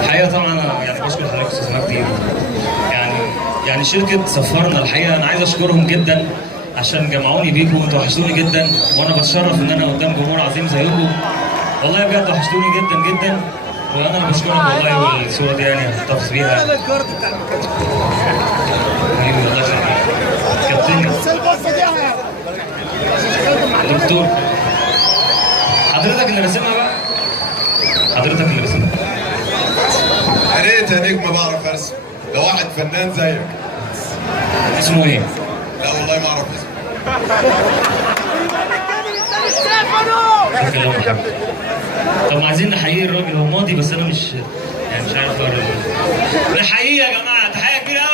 الحقيقه طبعا انا يعني بشكر حضرتك استاذ مجدي، يعني شركه سفرنا الحقيقه انا عايز اشكرهم جدا عشان جمعوني بيكم، انتوا وحشتوني جدا وانا بتشرف ان انا قدام جمهور عظيم زيكم. والله بجد وحشتوني جدا جدا، وانا بشكرك والله، والصوره دي يعني هحتفظ بيها. حبيبي الله يخليك كابتن دكتور، حضرتك اللي راسمها بقى، حضرتك اللي راسمها. يا ريت يا نجم بعرف ارسم، ده واحد فنان زيك. اسمه ايه؟ لا والله ما اعرف اسمه. طب عايزين نحيي الراجل، هو ماضي بس انا مش عارف نحييه يا جماعه، تحيه كبيره قوي.